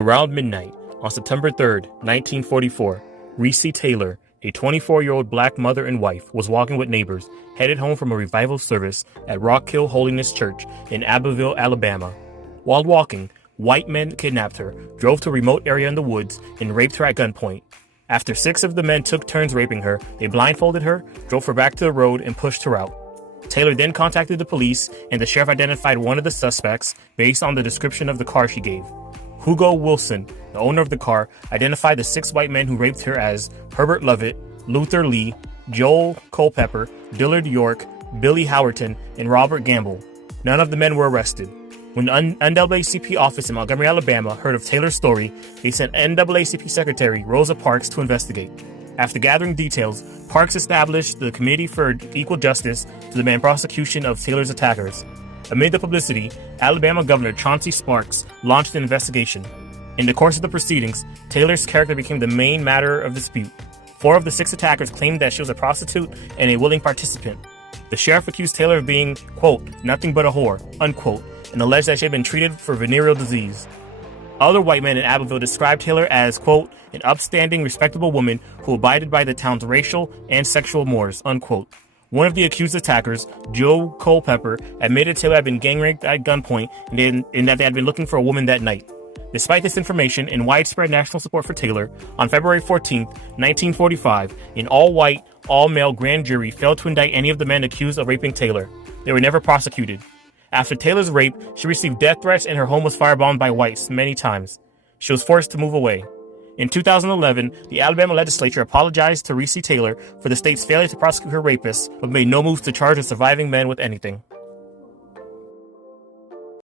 Around midnight, on September 3rd, 1944, Recy Taylor, a 24-year-old black mother and wife, was walking with neighbors, headed home from a revival service at Rock Hill Holiness Church in Abbeville, Alabama. While walking, white men kidnapped her, drove to a remote area in the woods, and raped her at gunpoint. After 6 of the men took turns raping her, they blindfolded her, drove her back to the road, and pushed her out. Taylor then contacted the police, and the sheriff identified one of the suspects based on the description of the car she gave. Hugo Wilson, the owner of the car, identified the 6 white men who raped her as Herbert Lovett, Luther Lee, Joel Culpepper, Dillard York, Billy Howerton, and Robert Gamble. None of the men were arrested. When the NAACP office in Montgomery, Alabama heard of Taylor's story, they sent NAACP Secretary Rosa Parks to investigate. After gathering details, Parks established the Committee for Equal Justice to demand prosecution of Taylor's attackers. Amid the publicity, Alabama Governor Chauncey Sparks launched an investigation. In the course of the proceedings, Taylor's character became the main matter of dispute. 4 of the 6 attackers claimed that she was a prostitute and a willing participant. The sheriff accused Taylor of being, quote, nothing but a whore, unquote, and alleged that she had been treated for venereal disease. Other white men in Abbeville described Taylor as, quote, an upstanding, respectable woman who abided by the town's racial and sexual mores, unquote. One of the accused attackers, Joe Culpepper, admitted Taylor had been gang raped at gunpoint and that they had been looking for a woman that night. Despite this information and widespread national support for Taylor, on February 14, 1945, an all-white, all-male grand jury failed to indict any of the men accused of raping Taylor. They were never prosecuted. After Taylor's rape, she received death threats and her home was firebombed by whites many times. She was forced to move away. In 2011, the Alabama legislature apologized to Recy Taylor for the state's failure to prosecute her rapists, but made no moves to charge the surviving men with anything.